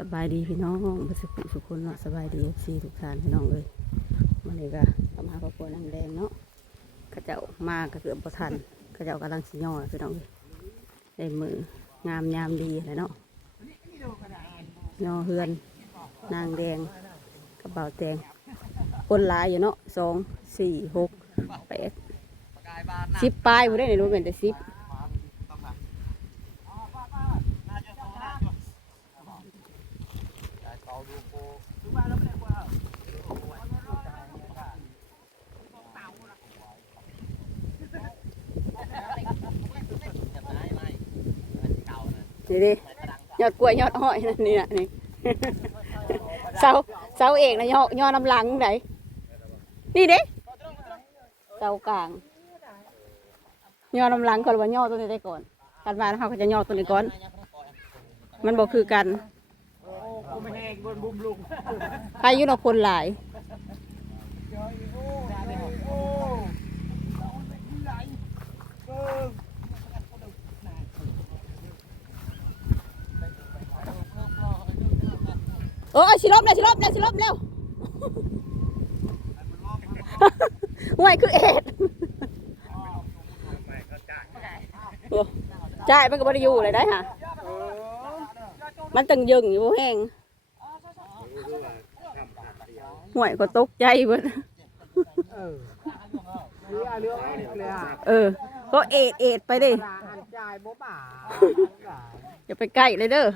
สบายดีพี่น้องบุษกุสุคนเนาะสบายดีซีทุกท่านพี่น้องเลยวันนี้ก็กลับมาครอบครัวนางแดงเนาะข้าเจ้ามาก็เกือบประทันข้าเจ้ากำลังสิย่อพี่น้องเลยได้มืองามยามดีเลยเนาะย่อเฮือน นางแดงกระเป๋าแดงคนหลายอยู่เนาะสองสี่หกแปดสิบปลายผู้ได้ในรู้เป็นแต่สิบ นี่ดิ ยอดกล้วยยอดอ้อยนั่นนี่นะนี่เสาเสาเอกนะย่อย่อน้ำหลังไหนนี่เด้เสากลางย่อน้ำหลังก่อนว่าย่อตัวนี้ได้ก่อนกันมาเขาก็จะย่อตัวนี้ก่อน มันบอกคือกันใครอยุ่นคนหลาย โอ้ยสิลบเลยสิลบเลยสิลบเร็วห่วยคือเอ็ดโอ้จ่ายมันก็บริยูเลยได้ฮะมันตึงยึงอยู่บ่แห้งห่วยก็ตกใจเบิดเออเรือเรือเรือเออก็เอ็ดเอ็ดไปดิปลาอันจ่ายบ่ป่าอย่าไปใกล้เลยเด้อ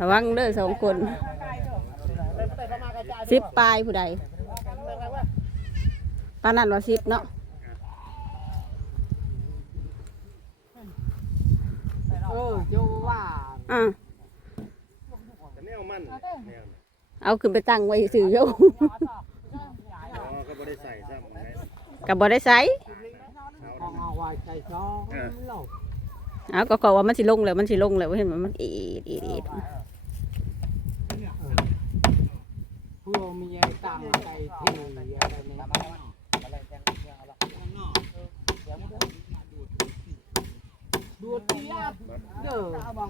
ระวังเด้อสองคนเลยแต่ประมาณกระจายสิบปลายผู้ใดปานนั้นว่าสิบเนาะเออโยว่าอ่าแต่แนวมันแนวเอาขึ้นไปตั้งไว้สื่อโยอ๋อก็บ่ได้ใส่กับบ่ได้ใส่ เอาเอาไว้ใจซ้องหลบเอาก็ก็ว่ามันสิลงแล้วมันสิลงแล้วเห็นไหมมันเอ็ดเอ็ดเอ็ดเพื่อมีไอ้ตังใจที่อะไรนี่ดูดเตียบเด้อบ่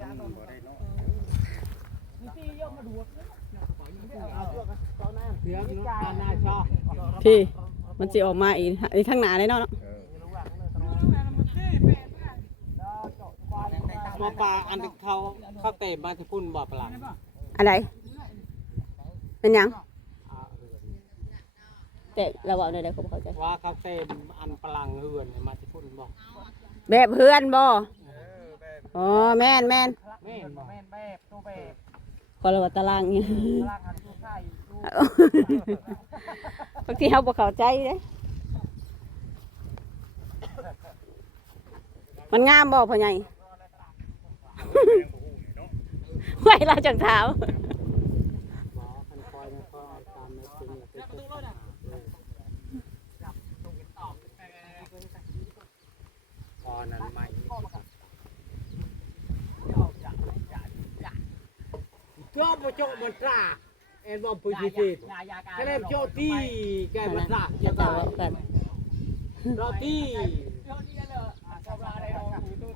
ได้เนาะเสียงอาณาชอบพี่มันสิออกมาอีกอีกทางหน้าเลยเนาะ เออมาปลาอันเขาเขาเตะมาที่พุ่นบ่อปลาอะไร เป็นหยังแต่เราเอาได้ได้ผมเข้าใจว่าเขาเตะอันปลังเฮือนมาที่พุ่นบ่แบบเพื่อนบ่อ๋อแม่นแม่นแม่นบ่แม่นแบบตัวแบบก็เลยว่าตารางเนี่ยปลังอันตัวใช่บางทีเขาบ่เข้าใจเด้มันงามบ่พ่อใหญ่ ไว้เราจังเท้าบ่คันคอยนะก็ตามในจริงเป็นตัวพอนั้นใหม่ก็บ่โจมันตราเอ็นบ่ปุยสิติก็ได้โจที่แกมันตราจะจะต่อตายกันรอที่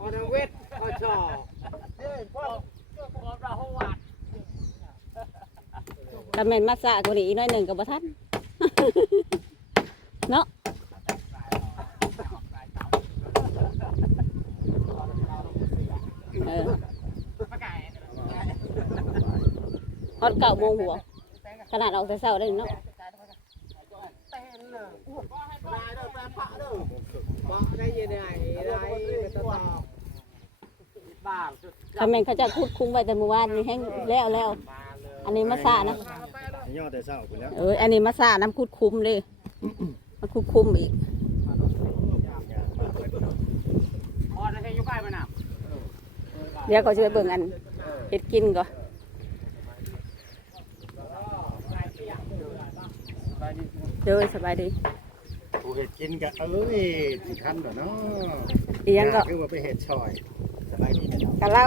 ออนเวทอชอ ถ้าแม่นมาสะกว่านี้อีกหน้อยหนึ่งกับบ่ทัน เนาะเออฮอดเก้าโมงหัว ขนาดออกแต่เช้าได้เนาะได้ยังไงได้ ไม่ต้องตอบบ้าถ้าแม่นเขาจะคุดคุ้มไว้แต่เมื่อวานนี้แห้งแล้วแล้ว อันนี้มาสะนะย่อแต่เช้าไปแล้วเอออันนี้มาสะน้ำคุดคุ้มเลยมาคุดคุ้มอีกพอได้ยุคใกล้มาหนักเดี๋ยวก็จะไปเบิ่งอันเฮ็ดกินก่อนเด้อสบายดีผู้เห็ดกินก็เอ้ยสิคันบ่เนาะอีหยังก็คือว่าไปเห็ดชอย สบายดีแม่เนาะกะเล่า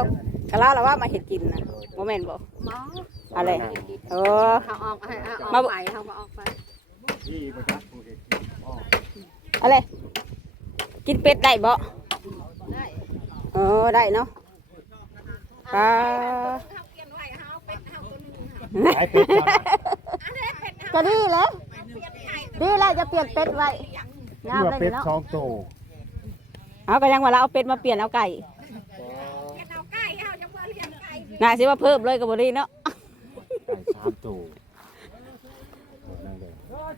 กะเล่าแล้วว่ามาเฮ็ดกินนะโมเมนต์บ่หมออะไรเออเขาออกให้เอาอมาอกบ่ไปเขาก็ออกไปที่บ่จักผู้เห็ดกินอ๋ออะไรกินเป็ดได้บ่เเออได้เนาะปลาขายเป็ดก่อนก็ดีแล้วดีแล้วจะเปลี่ยนเป็ดไว้งามเพื่อเลยเป็ดเนาะสองโตเอาก็ยังว่าเราเอาเป็ดมาเปลี่ยนเอาไก่ น่าสิว่าเพิ่มเลยกับบรีเนาะไก่สามโตนั่งเลย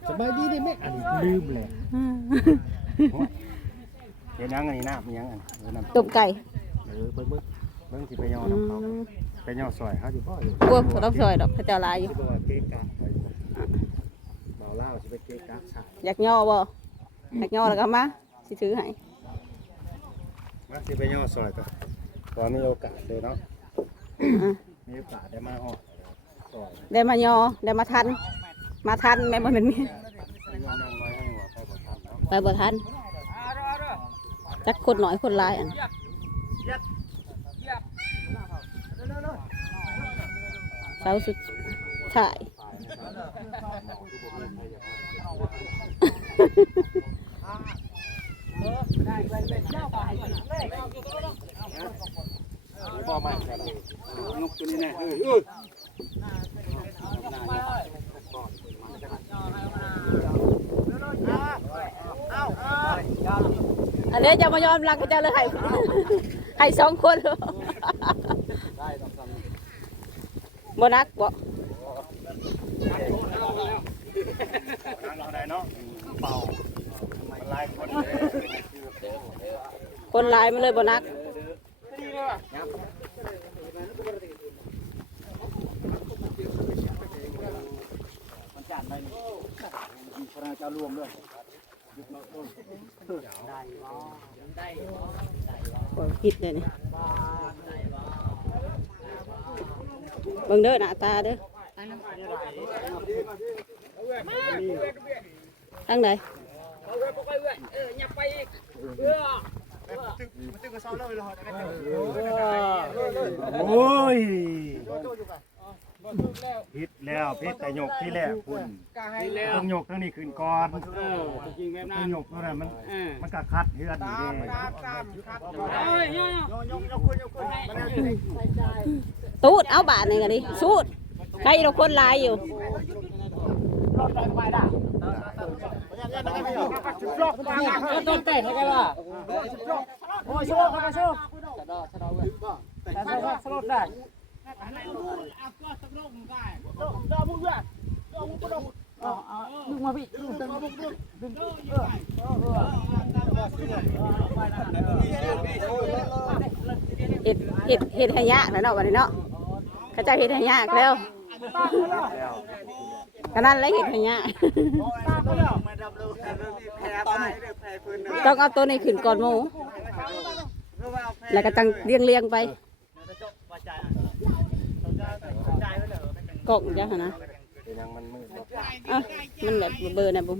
สบายดีดิแม่อันนี้ลืมเลยเดี๋ยวยังอันนี้น้ำยังอันเดี๋ยวน้ำตุ่มไก่เออเบิ่งเบิ่งเบิ่งสิไปย่อน้ำเขาไปย่อซอยเขาอยู่บ่อยู่กลัวเขาต้องซอยดอกเขาเจ้าหลายอยู่ที่บอกว่าเก๊กะไปเบาเล่าสิไปเก๊กะสายอยากย่อบ่อยากย่อแล้วก็มาสิถือให้มาสิไปย่อซอยตัวตอนมีโอกาสเลยเนาะอะ มีโอกาสได้มาหอดได้มายอได้มาทัน มาทันแม่บ่แม่นมีไปบ่ทันจักคนหน่อยคนหลายอันเสาสุดถ่าย บ่มาครับนกตัวนี้แน่เออเอออันนี้จะมายอมรักเขาเจ้าเลยให้ให้สองคนบ่นักบ่นั่งเราได้เนาะเป่าคนลายมันเลยบ่นัก มันจานได้นี่มีพระเจ้ารวมด้วยบ่คิดเลยนี่เบิ่งเด้อหน้าตาเด้อทางไหน โอ้ยพิษแล้วพิษแต่หยกที่แรกคุณต้องหยกทั้งนี้ขึ้นก่อนเออจริงแบบต้นั้อนงหยกเท่านั้นมันเออมันก็คัดเฮือนอยู่เด้โอ้ยยกตูดเอาบาทนี่กันดิสูดใครเราคนหลายอยู่ ต้นเตะให้กันล่ะโอ้ยโชว์ครับโชว์สลดได้เห็ดเห็ดเห็ดห้ยากแล้วเนาะวันนี้เนาะเขาเจะเห็ดห้ยากแล้ว ก็นั่นแหละเห็ดให้ยากต้องเอาตัวนี้ขึ้นก่อนหมูแล้วก็จังเลี้ยงเลี้ยงๆไปกล่องจ้ะนะเป็นยังมันมืดบ่เอ้ามันแบบเบอร์เนี่ยบุ้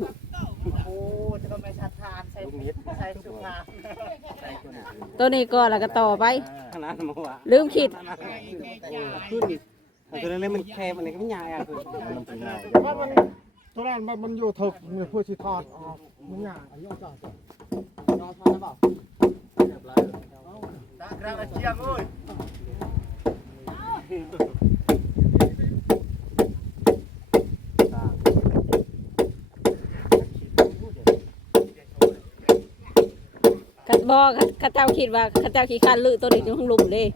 โอ้จะต้องไปชัดทานใส่ลูกนิดใส่สุภาตัวนี้ก็แล้วก็ต่อไปขนาดมั้งวะลืมขีดขึ้น ตัวนั้นมันแคบมันก็ไม่ใหญ่อะคือมันเป็นง่ายว่ามันตัวนั้นมันมันอยู่ถึกมือผู้ชิทอดออกมันยากอายุจ่อนอนทานแล้วเปล่ากระเจียงเอ้ยกัดบอกข้าเจ้าคิดว่าข้าเจ้าขี้คันลือตัวนี้อยู่ข้างลุมเลย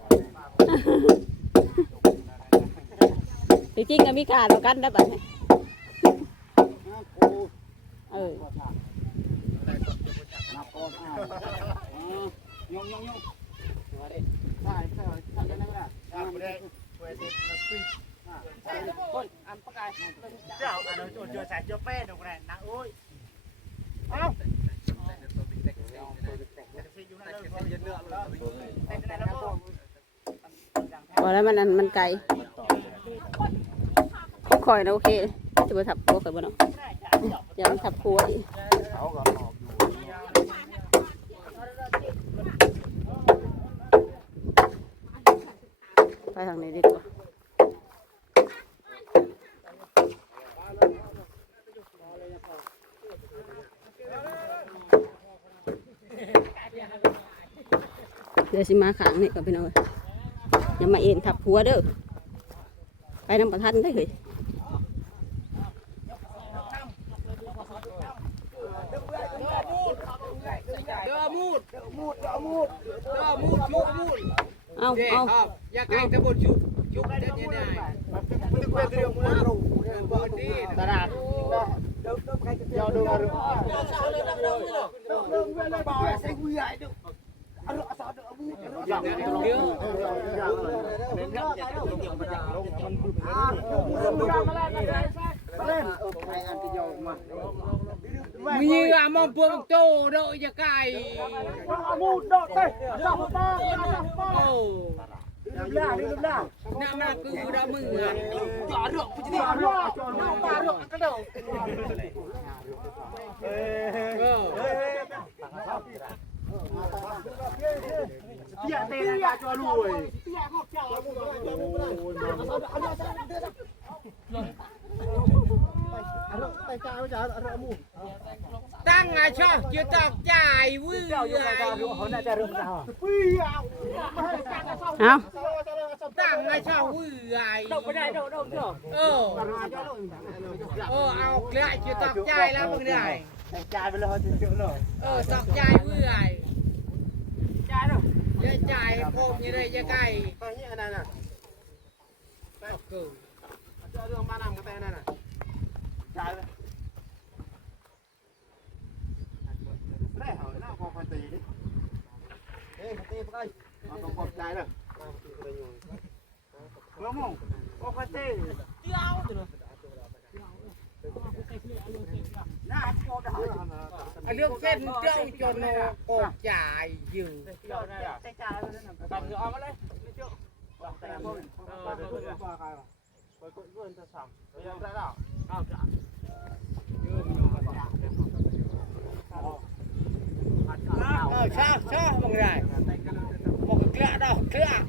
ด้จริงๆก็มีขาดเอากันได้บัดนี้เออนับก้อนอ่ายงยงยงใช่ใช่ทำได้ไหมล่ะคนอันประกายเจ้าอันนั้นโจเจอใส่เจอแป้ดอกแรงนะโอ้ยพอแล้วมันอันมันไกลข อยนะโอเคจะไปทับครัวข่อยบ่เนาะอย่ามันทับครัวอีกไปทางนี้ดีกว่าเดี๋ยวสิมาขังนี่ก็พี่น้องอยอย่ามาเอ็นทับหัวเด้อไปน้ำประทันได้เฮ้ย เด้อมูดเด้อมูดเด้อมูดเด้อมูดชุบมูด เอาเด้เอาครับอย่าไกลตะบนชุบชุบเด้อเนี่ยบ่ดีตลาดยาวดู อรุณเด้อมีอะมองพวงโตเด้ออย่าไกลมูดดอกเต้ดอกบ้าโอ้ลืมล่าลืมล่าน้ำหนักคือดามืออะจอดรถปุ๊บนี่จอดรถจอดรถจอดรถกระโดดเออเปียเตะกาจอรวยไปจ่ายไปจ่ายอะไรมูตั้งไงชอบจะตอกจ่ายวื้อไงเปียเอาตั้ง ไงชอบวื้อไงดอกไม่ได้ดอกดอกเออเออเอาเกลือจะตอกจ่ายแล้วมึงได้จ่ายไปเลยเจอเลยเออตอกจ่ายวื้อไงจ่ายหรอจะจ่ายโคมยังไงจะไก่ไปนี่อันนั้นน่ะเกินเจอเรื่องมานำกันแต่นั่นน่ะจ่ายด้เหรอหน้าพอพอตีดิเอ้ยตีไปเอาต้องกดใจเลยเมื่อมงพอพอตีหน้าโคตรหา เองเส้นเจ้าจนโกกจ่ายอยู่ตัดเอามาเลยไม่เจ้าแต่พวกเออเดี๋ยวเดี๋ยวว่าใครวะไปกดเงินจะสั่งยังได้แล้วเอาจ้ะเออชอบชอบมึงได้บอกเกลือดอกเกลืออะ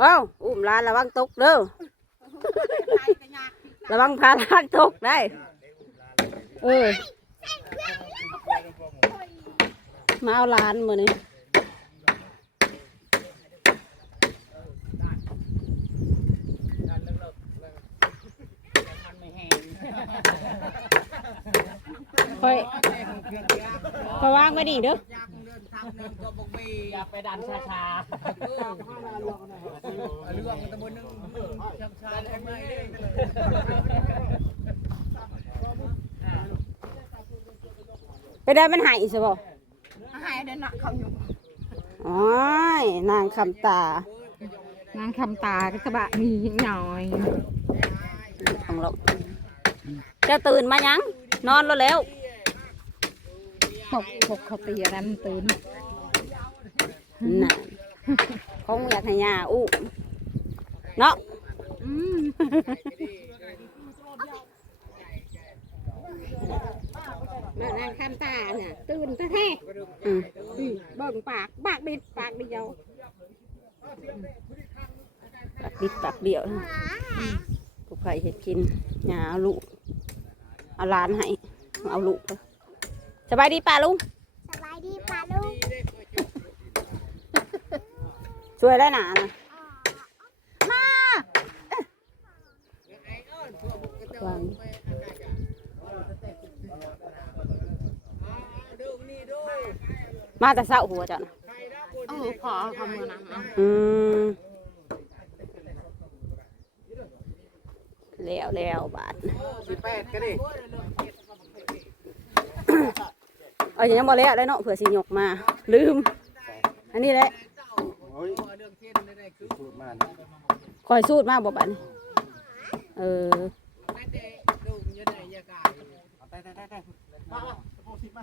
เอาอุ้มลานระวังตกเด้อระวังพาลานตกได้เออมาเอาลานมือนี้ คอยคอยวางไว้ดิเด้ออยากเดินทางนึงก็บ่มีอยากไปดันชาชาเออเรื่องตะบนนึงชำชาทำไมไปได้มันหายอีกสิบ่หายเดินหนักเขาอยู่อ๋อยนางคำตา นางคำตาก็จะบะมีหน่อยของเราเจ้าตื่นมายัง นอนแล้วแล้ว หกหกเขาตีอะไรมันตื่นน่ะคงอยากให้ยาอู้เนาะอืมนางคำตาเนี่ยตื่นแท้อืมเบิ่งปากปากบิดปากเดียวปักดิบปักเดียวผู้ใครเห็ดกินยาเอาลูกเอาหล สบายดีป่าลุงสบายดีป่าลุงช่วยได้หนานะมาวางดูนี่ดูมาแต่เศร้าหัวจ้ะนะเออพอคำมือนะอืมแล้วแล้วบาทสิบแปดกันดิ เอาอย่างนี้มาแล้วได้เนาะเผื่อสิยกมา ลืม อันนี้แหละโอ้ยเรื่องเส้นอะไรคือพูดมาคอยสูดมากบ่บัดนี้เออไม่ได้ดูยังไงยากาได้ได้ได้ได้มาโอ้สิมา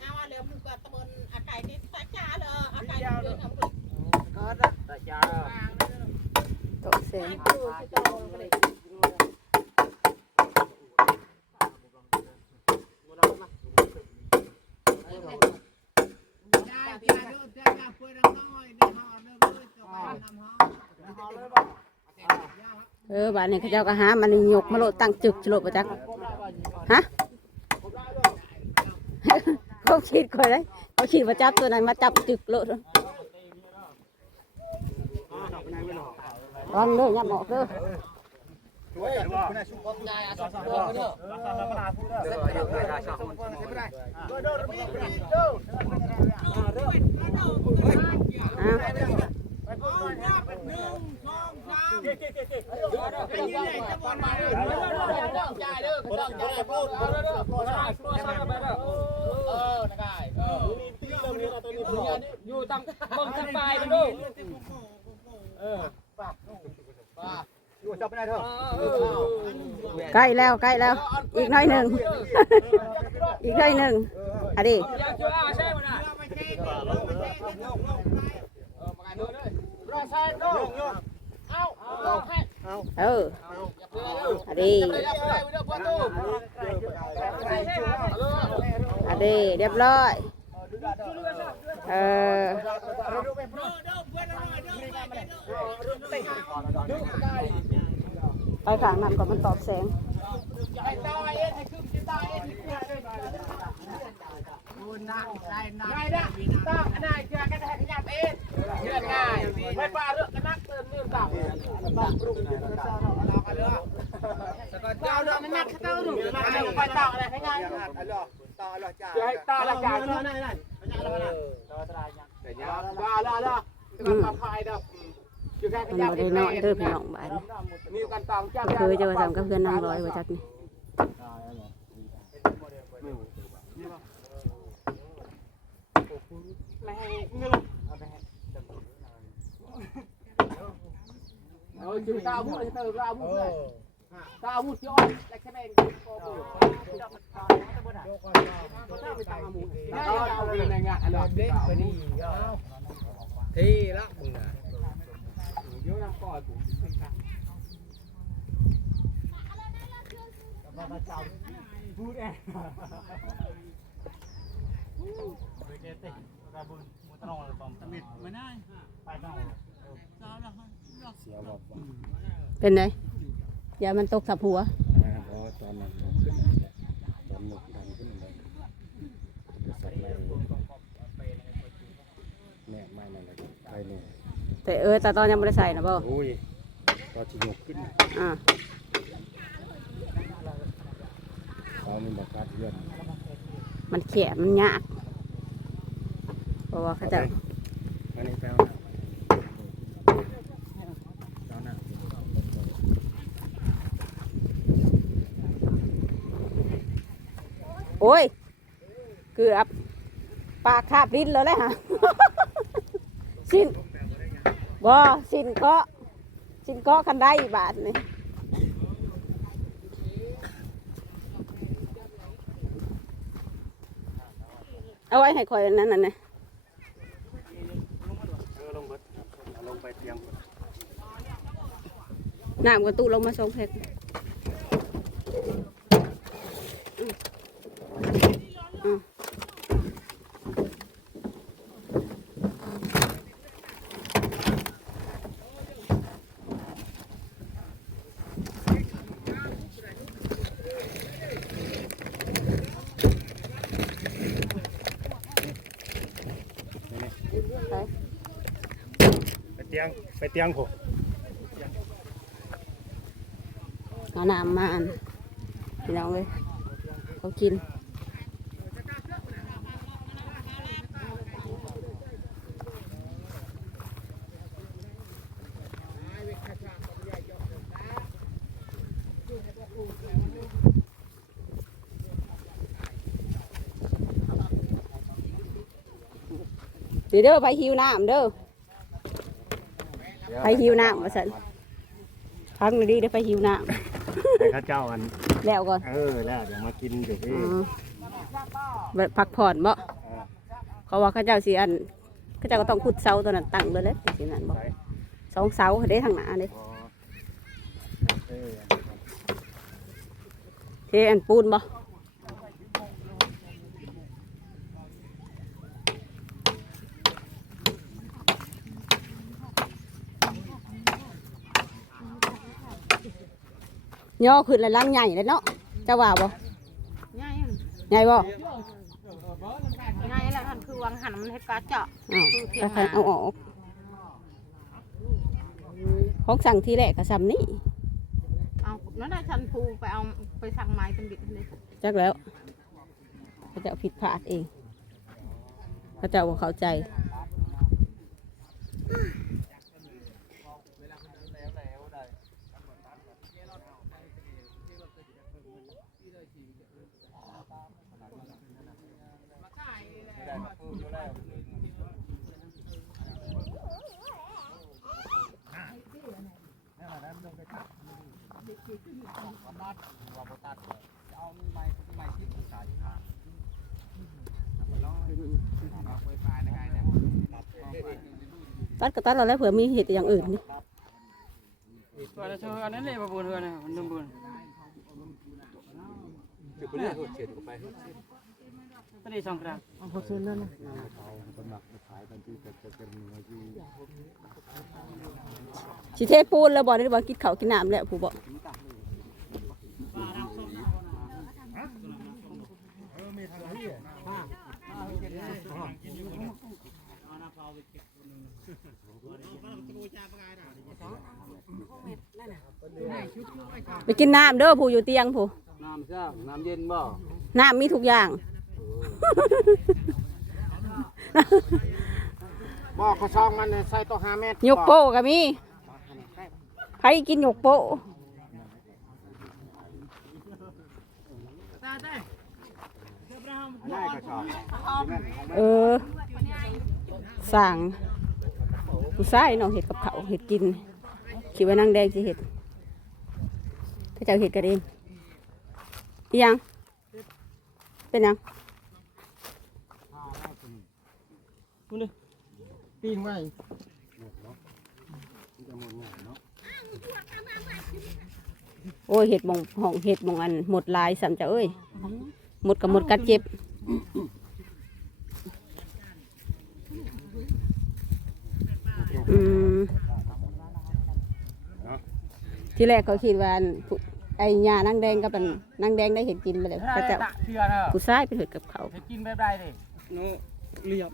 เอาเหลือมึงก็ตะบนอาไก่ที่ตาจ้าเลย ตกเสียงเออบานนี้เขาเจ้าก็หามันหยกมาโลดตั้งจึกโลดประจักฮะเขาฉีดก่อนเลยเขาฉีดประจับตัวนั้นมาจับจึกโลด วางเลยยับหมอกเด้ออ้าวหนึ่งสองสามไอ้นี่ไหนจะบอลมาเด้อต้องจ่ายเด้อต้องจ่ายพูดเด้อเด้อเออได้เอออยู่ตามเบิ่งทางปลายมันดูเออ อยู่ จับไม่ได้เถอะใกล้แล้วใกล้แล้ว อีกหน้อยหนึ่งอีกหน้อยหนึ่งอะดิอยากช่วยอาใช่ไหมนะไปเทก่อนไปเทก่อนลงลงไปเออมากันดูเลยรอใส่ดูเอาเอาให้เอออะดิยับไปเด้อประตูใส่ให้มาอะดิเรียบร้อยเออเด้ ไปเด้อไปข้างนั้นก่อนมันตอบแสงให้ตายเอ็นให้ขึ้นที่ตายเอ็นคุณนั่งได้นั่งง่ายนะตาง่ายเจอกันให้ขยับเอ็นเชื่อง่ายไม่ มเรื่องต่างเรากันเด้อแต่ก็เจ้าเด้อมันนักเจ้าหนูไปต่างอะไรให้ง่ายอัลลอฮ์ต่ออัลลอฮ์จ้าเดี๋ยวให้ตาละกันนั่นนั่นนั่นแต่ยาลาลาลาจะมาพายดับอยู่แบบ่ได้น้อยเด้อพี่น้องบ้านนี่กันตามเจ้าก็คือจะมาทำกับเพื่อนนางร้อยว่าจักนี่ไม่ให้เงินเออจิตาบุตรเตอร์ตาบุตรเลยตาบุตรย้อนและแค่เป็นโอ้โหไปตามหมูได้เอาไปในงานอะไรเด็กไปนี่ที่ละมึงนะ เดี๋ยนก่อนเสียบอกว่าเป็นไงอย่ามันตกสับหัวเพราะตอนนั้นขึ้นตอนหนุกดันขึ้นเลยใส่ในแม่ไม่นั่นเลยไปเนี่ย แต่เออแต่ตอนยังไม่ได้ใส่นะบ่โอ้ยตอนที่หนุกขึ้นอ่าเขามีแบบการเยื่อนมันแขนมันยากเพราะว่าเขาจะอันนี้แปลวน้าน้าโอ้ยเกือบปากคาบลิ้นแล้วเลยฮะ สิ้น บ่สินเกาะสินเกาะกันได้บาทนี่เอาไว้ให้คอยอันนั้นน่ะนะน้ำกระตุลงมาสองแพ็คอืมไป ไปเตียง ไปเตียงผมเอาน้ำมาอันพี่น้องเลยเขากินเดี๋ยวเด้อไปหิวน้ำเด้อ ไปหิวน้ำมาสันพักหน่อยดีเดี๋ยวไปหิวน้ให้ข้าเจ้าอันำแล้วก่อนเออแล้วเดี๋ยวมากินเดี๋ยวอืพี่มแบบพักผ่อนบ่เขาว่าเขาเจ้าสิอันเขาเจ้าก็ต้องขุดเสาตัวนั้นตั้งเลยเลยสินั่นบ่สองเสาเด้ทางหน้าเด้อ๋อเออเทอันปูนบ่ ย่อขึ้นแล้วลังใหญ่เลยเนาะเจ้าว่าบ่ง่ายใหญ่บ่ง่ายแล้วท่านคือวังหันมันให้กาเจาะอ้าวก็ใครเอาออกของสั่งทีแรกก็ซ้ำนี่เอานั่นได้ชันภูไปเอาไปสั่งไม้เป็นบิดเลยจักแล้วเขาจะผิดพลาดเองเขาจะว่าเข้าใจ ตัดก็ตัดเราแล้วเผื่อมีเหตุอย่างอื่นนี่ตัวนั้นเธออันนั้นเลยมาบุญเธอนะมันนุ่มบุญคือคนนี้เขาเฉียดไปตัวนี้สองกรัมเขาสมัครขายกันที่จะจะเป็นเงินที่สิเทปูนแล้วบอกได้บอกกินข้าวกินน้ำแล้วผู้บอก ไปกินน้ำเด้อผู้อยู่เตียงผู้น้ำซ่าน้ำเย็นบ่น้ำมีทุกอย่างบอกเขาซองมันใส่ตัวห้าเมตรหยกโป้ก็มีใครกินหยกโป้ได้ก็ชอบเออสั่งผู้ชายเนาะเห็ดกับเขาวเห็ดกินคิดว่านางแดงสิเห็ด ถ้าเจ้าเห็ดกันเองอีหยัง เป็นหยังปีนไว้โอ้ยเห็ดหมองห้องเห็ดหมองอันหมดลายสัมจะเอ้ย หมดกับหมดกัดเจ็บอืม ที่แรกเขาคิดว่าอันผู้ไอ้ยานางแดงกับอันนางแดงได้เห็ดกินไปเลยเขาจะเชื่อเนอะผู้ชายไปเห็ดกับเขาวจะกินแบบใดดินูเรียบ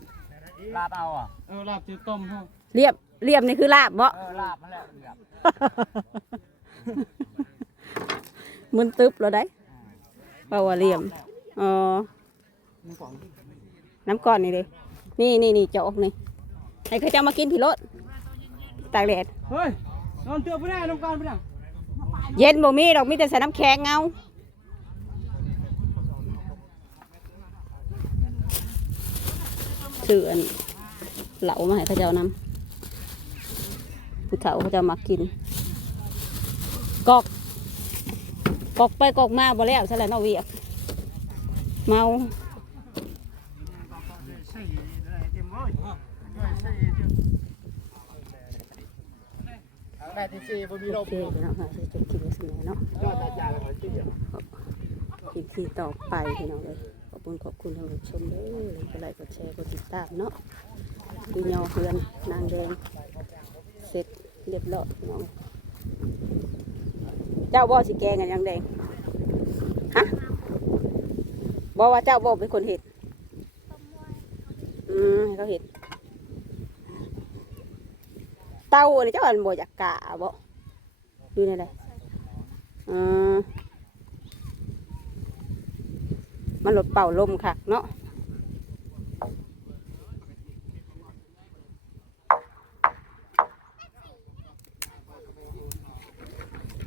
ลาบเอาอะเออลาบจืดต้มฮะเรียบเรียบนี่คือลาบบ่ เออลาบมันแหละเรียบมันตึบแล้วได้เพราะว่าเรียมอ๋อน้ำก้อนนี่เลยนี่นี่นี่จอกนี่ให้เขาจะเอามากินผีรถตากแดด เฮ้ยนอนเตือไปได้น้ำการไปได้ เย็นบ่มีดอกมีแต่ใส่น้ำแข็งเอาซื้ออันเหลามาให้เขาเจ้านำผู้เฒ่าเขาเจะมากิน กอก กอกไปกอกมาบ่แล้วใช่แล้วเนาะเวียกเมา ได้ที่สี่บ่มีลโอมเคพี่น้องค่ะจะจบคลิปไว้สมัยเนาะยอดจ่ายแล้วมันที่คลิปที่ต่อไปพี่น้องเลยขอบคุณขอบคุณท่านผู้ชมเด้อกดไลค์กดแชร์กดติดตามเนาะดีเงาเพื่อนนางแดงเสร็จเรียบร้อยพี่น้องเจ้าบ่สิแกงกันยังแดงฮะบอกว่าเจ้าบ่เป็นคนเห็ดอืมให้เขาเห็ด เต้าอันนี้เจ้าอันบ่อยากกะบ่ดูในใดอืมมันหลดเป่าลมค่ะเนาะ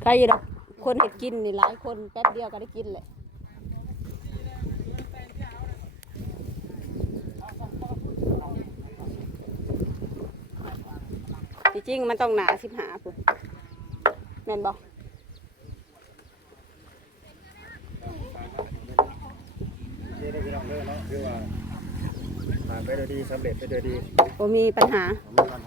ใครอยู่ดอกคนเห็ดกินนี่หลายคนแป๊บเดียวก็ได้กินเลย จริงมันต้องหนาสิบหาพุ่นแม่นบอกนี่ได้พี่น้องเด้อเนาะคือว่าผ่านไปโดยดีสำเร็จไปโดยดีผมมีปัญหาไม่มีปัญหา